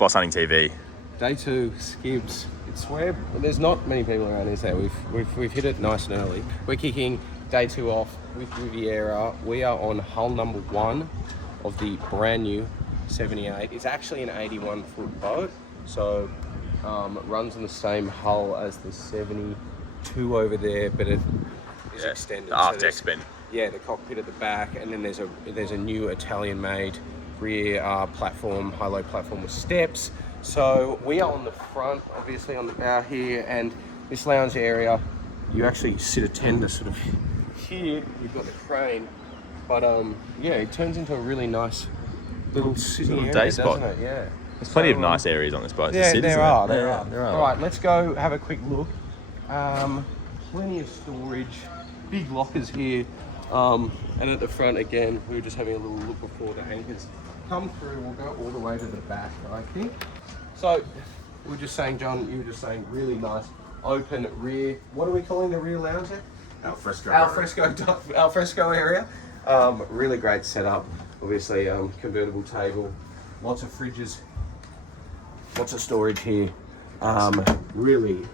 boss hunting TV. Day 2, Skibbs. It's where there's not many people around, is there? We've hit it nice and early. We're kicking day 2 off with Riviera. We are on hull number 1 of the brand new 78. It's actually an 81-foot boat, so it runs on the same hull as the 72 over there, but it is extended. The aft deck spin. Yeah, the cockpit at the back, and then there's a new Italian-made rear platform, high-low platform with steps. So we are on the front, obviously on the bow here, and this lounge area, you actually sit a tender sort of here. You've got the crane, but yeah, it turns into a really nice little sitting area, day spot. doesn't it? Yeah. There's plenty of nice areas on this boat. Yeah, there are. All right, let's go have a quick look. Plenty of storage, big lockers here, and at the front again, we were just having a little look before the anchors come through. We'll go all the way to the back, I think. So we were just saying, John, you were just saying, really nice open rear. What are we calling the rear lounge there? Alfresco area. Really great setup. Obviously, convertible table, lots of fridges, lots of storage here. Really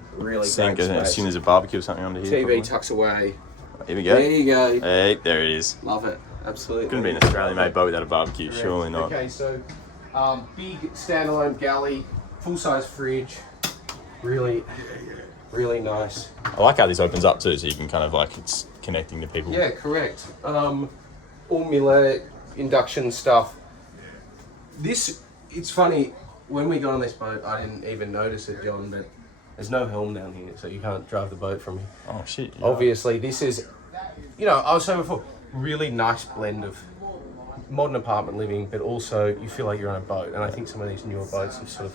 Sink, great I space. assume there's a barbecue or something under here. TV probably. tucks away. Here we go. There you go. Hey, there it is. Love it. Absolutely. Couldn't be an Australian-made boat without a barbecue. Correct. Surely not. Okay, so big standalone galley, full-size fridge. Really nice. I like how this opens up too, so you can kind of like, it's connecting to people. Yeah, correct. Formula, induction stuff. It's funny, when we got on this boat, I didn't even notice it, John, but there's no helm down here, so you can't drive the boat from here. Oh shit. Yeah. Obviously, this is, I was saying before, really nice blend of modern apartment living, but also you feel like you're on a boat. And I think some of these newer boats have sort of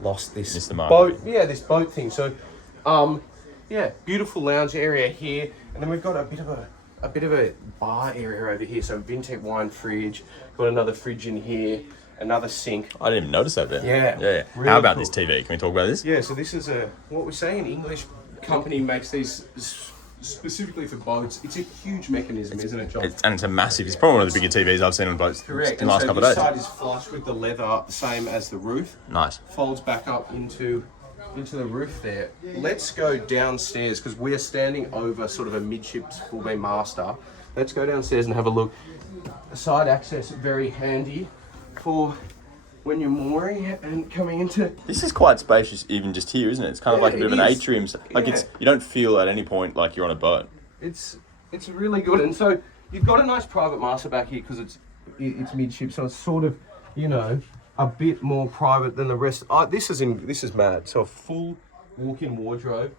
lost this boat. Yeah, this boat thing. So, yeah, beautiful lounge area here, and then we've got a bit of a bar area over here. So Vintec wine fridge. Got another fridge in here. Another sink. I didn't even notice that there. Yeah. Really How about cool. this TV? Can we talk about this? Yeah. So this is what we're saying. An English company makes these specifically for boats. It's a huge mechanism, isn't it, John? It's a massive. It's probably one of the bigger TVs I've seen on boats Correct. in the last and so couple of this days. side is flush with the leather, the same as the roof. Nice. Folds back up into the roof there. Let's go downstairs because we're standing over sort of a midships full beam master. Let's go downstairs and have a look. Side access, very handy for when you're mooring and coming into. This is quite spacious, even just here, isn't it? It's kind of like a bit of an atrium. Like you don't feel at any point like you're on a boat. It's really good, and so you've got a nice private master back here because it's midship, so it's sort of a bit more private than the rest. This is mad. So a full walk-in wardrobe,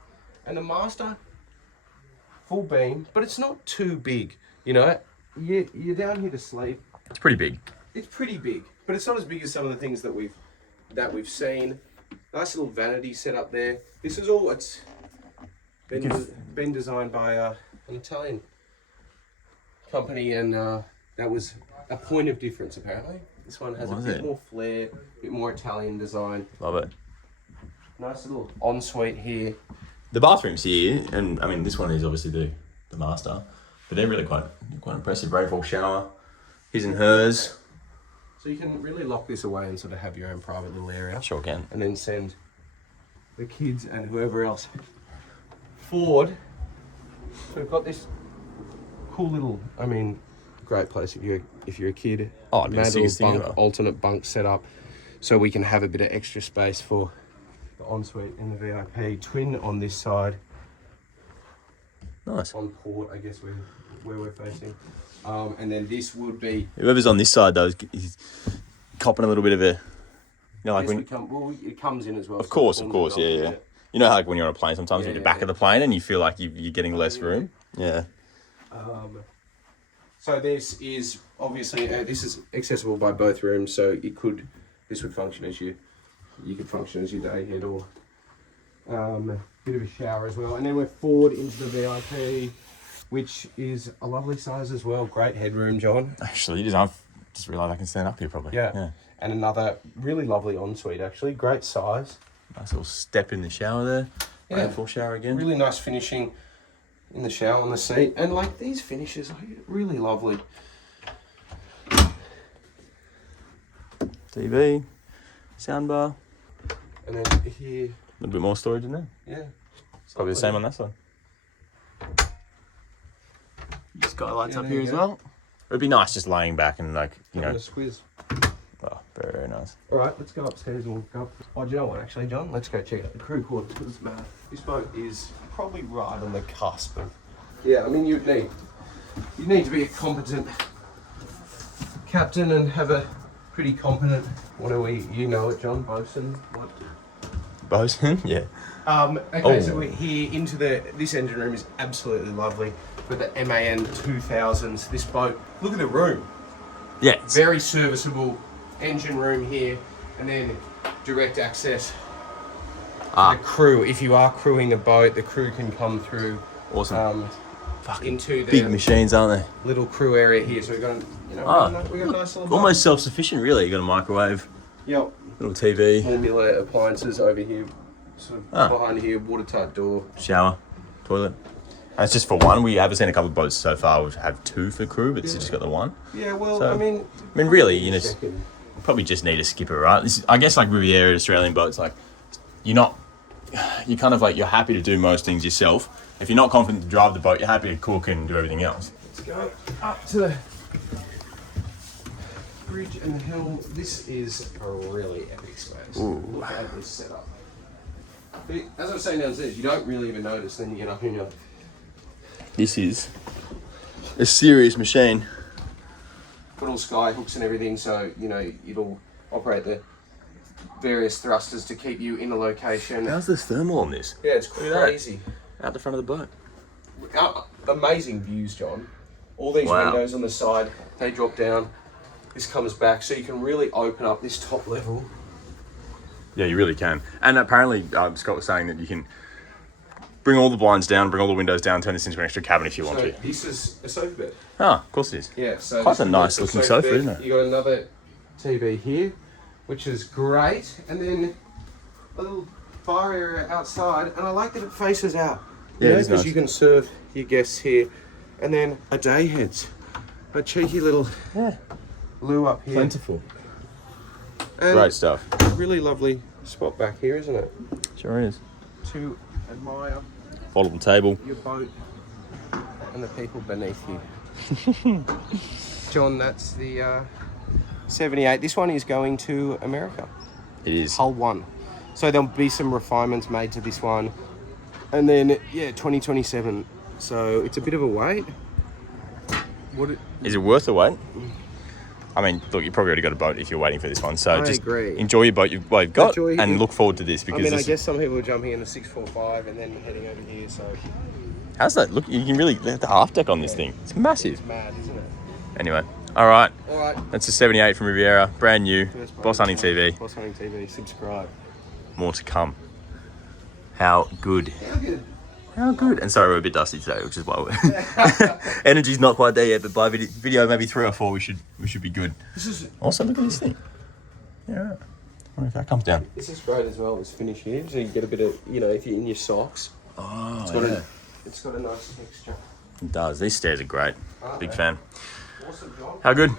and the master full beam, but it's not too big. You're down here to sleep. It's pretty big. It's pretty big, but it's not as big as some of the things that we've seen. Nice little vanity set up there. This is all it's been designed by an Italian company, and that was a point of difference apparently. This one has a bit more flair, a bit more Italian design. Love it. Nice little ensuite here. The bathrooms here, and I mean this one is obviously the master, but they're really quite impressive. Rainfall shower, his and hers. So you can really lock this away and sort of have your own private little area. Sure can. And then send the kids and whoever else forward. So we've got this cool little, great place if you're a kid. Oh, it'd be the sickest thing ever. Alternate bunk setup, so we can have a bit of extra space for the ensuite and the VIP. Twin on this side. Nice. On port, I guess where we're facing. And then this would be... Whoever's on this side, though, is copping a little bit of a... like when... it comes in as well. Of course, yeah. You know how like when you're on a plane, sometimes you're at the back of the plane and you feel like you're getting less room? Yeah. So this is obviously, this is accessible by both rooms, so this would function as you could function as your day head or bit of a shower as well. And then we're forward into the VIP, which is a lovely size as well. Great headroom, John. Actually, I've just realised I can stand up here probably. Yeah. And another really lovely ensuite actually. Great size. Nice little step in the shower there. Yeah. Rainfall shower again. Really nice finishing in the shower on the seat. And like these finishes are really lovely. TV. Soundbar. And then here. A little bit more storage in there. Yeah. Probably the same on that side. Skylights up here as well. It'd be nice just laying back and like, you know. Squiz. Oh, very, very nice. All right, let's go upstairs and we'll go. Oh, do you know what, actually, John? Let's go check out the crew quarters. Because this boat is probably right on the cusp of. Yeah, I mean, you need to be a competent captain and have a pretty competent. What are we? You know it, John. Bosun. What? Bosun? Yeah. Okay, so we're here into this engine room is absolutely lovely with the MAN 2000s. This boat, look at the room. Yeah. Very serviceable engine room here, and then direct access to the crew. If you are crewing a boat, the crew can come through. Awesome. Into the big machines, aren't they? little crew area here. So we've got, we got a nice little almost self-sufficient, really. You got a microwave. Yep. Little TV. Formula appliances over here, sort of behind here, watertight door. Shower, toilet. And it's just for one. We haven't seen a couple of boats so far. We have two for crew, but it's just got the one. Yeah, well, So, I mean, really, you probably just need a skipper, right? I guess like Riviera Australian boats, like you're kind of like you're happy to do most things yourself. If you're not confident to drive the boat, you're happy to cook and do everything else. Let's go up to the bridge and the helm. This is a really epic space. Ooh. Look at this setup. But as I was saying downstairs, you don't really even notice. Then you get up and you're. This is a serious machine. Got all sky hooks and everything, so it'll operate the various thrusters to keep you in a location. How's this thermal on this? Yeah, it's crazy. Out the front of the boat. Amazing views, John. All these Wow. windows on the side, they drop down. This comes back, so you can really open up this top level. Yeah, you really can. And apparently, Scott was saying that you can bring all the blinds down, bring all the windows down, turn this into an extra cabin if you want So to. this is a sofa bed. Ah, of course it is. Yeah, so Quite this a is nice looking sofa, bed. isn't it? You got another TV here, which is great, and then a little bar area outside, and I like that it faces out. Yeah, it is because nice. you can serve your guests here, and then a day heads, a cheeky little loo up here. Plentiful. And Great stuff. really lovely spot back here, isn't it? Sure is. To admire Foldable table. your boat and the people beneath you. John, that's the 78. This one is going to America. It is. Hull 1. So there'll be some refinements made to this one. And then, 2027. So it's a bit of a wait. Is it worth the wait? I mean, look, you probably already got a boat if you're waiting for this one. So I just agree. enjoy your boat you've got Enjoy and it. look forward to this because I guess some people are jumping in a 645 and then heading over here. So how's that? Look, you can really the half deck on this thing. It's massive. it's mad, isn't it? Anyway, all right. All right. That's a 78 from Riviera, brand new. First Boss Hunting TV. Boss Hunting TV. Subscribe. More to come. How good. How good. How good. And sorry, we're a bit dusty today, which is why we're energy's not quite there yet, but by video maybe 3 or 4 we should be good. This is Also, look at this thing. Yeah, right. I wonder if that comes down. This is great as well, this finish here. So you get a bit of, if you're in your socks. Oh, It's got a nice texture. It does. These stairs are great. Big fan. Awesome, John. How good?